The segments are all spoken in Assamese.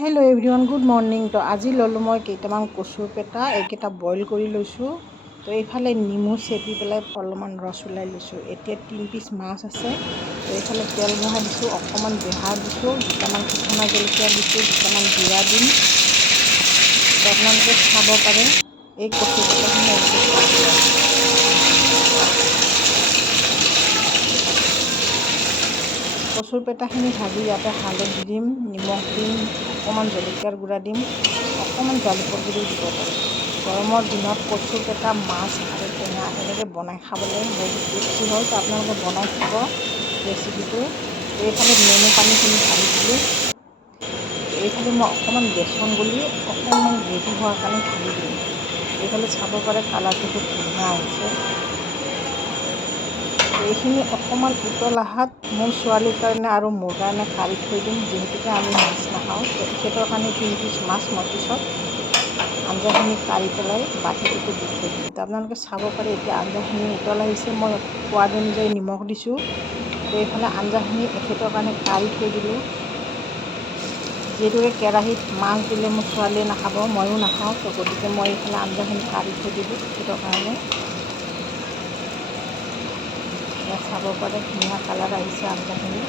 Hello' everyone, good morning. তো আজি ল'লোঁ মই কেইটামান কচুৰ পেটা, এইকেইটা বইল কৰি লৈছোঁ। তো এইফালে নেমু চেপি পেলাই অলপমান ৰস ওলাই লৈছোঁ। এতিয়া 3 পিচ মাছ আছে। তো এইফালে তেল বহাই দিছোঁ, অকণমান বেহাৰ দিছোঁ, দুটামান শুকনা জলকীয়া দিছোঁ, দুটামান জিৰা দিম। তো আপোনালোকে খাব পাৰে। এই কচুৰ পেটাখিনি এনেকৈ কাটি লওঁ। কচুৰ পেটাখিনি ভাজি ইয়াতে হালধি দিম, নিমখ দিম, অকণমান জলকীয়াৰ গুড়া দিম, অকণমান জালুকৰ গুড়ি দিব পাৰে। গৰমৰ দিনত কচুৰ পেটা, মাছ আৰু টেঙা এনেকৈ বনাই খাবলৈ বহুত টেষ্টি হয়। তো আপোনালোকে বনাই খাব ৰেচিপিটো। এইফালে নেমু পানীখিনি ঢালি দিলোঁ। এইফালে মই অকণমান বেচন গুলি অকণমান গ্ৰেভি হোৱাৰ কাৰণে ঢালি দিলোঁ। এইফালে চাব পাৰে কালাৰটো খুব ধুনীয়া আহিছে। এইখিনি অকণমান উতল অহাত মোৰ ছোৱালীৰ কাৰণে আৰু মোৰ কাৰণে কাঢ়ি থৈ দিম, যিহেতুকে আমি মাছ নাখাওঁ। তো এখেতৰ কাৰণে 3 পিচ মাছ মই পিছত আঞ্জাখিনি কাঢ়ি পেলাই বাতিটোতে দি থৈ দিম। তো আপোনালোকে চাব পাৰে এতিয়া আঞ্জাখিনি উতল আহিছে। মই সোৱাদ অনুযায়ী নিমখ দিছোঁ। তো এইফালে আঞ্জাখিনি এখেতৰ কাৰণে কাঢ়ি থৈ দিলোঁ। যিহেতুকে কেৰাহীত মাছ দিলে মোৰ ছোৱালীয়ে নাখাব, ময়ো নাখাওঁ। তো গতিকে মই এইফালে আঞ্জাখিনি কাঢ়ি থৈ দিলোঁ এখেতৰ কাৰণে। চাব পাৰে ধুনীয়া কালাৰ আহিছে আঞ্জাখিনি।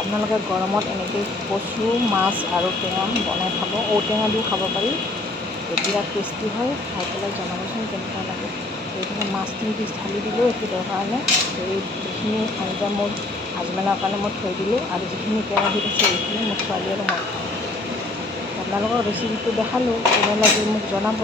আপোনালোকে গৰমত এনেকৈ কচু, মাছ আৰু টেঙা বনাই খাব। ঔটেঙা দিও খাব পাৰি। বিৰাট টেষ্টি হয়। খাই পেলাই জনাবচোন কেনেকুৱা লাগে। এইফালে মাছ 3 পিচ ঢালি দিলোঁ এখেতৰ কাৰণে। এইখিনি আঞ্জা মোৰ হাজবেণ্ডৰ কাৰণে মই থৈ দিলোঁ, আৰু যিখিনি কেৰাহীত আছে এইখিনি মোৰ ছোৱালী আৰু মই খাওঁ। আপোনালোকৰ ৰেচিপিটো দেখালোঁ, কেনে লাগিল মোক জনাব।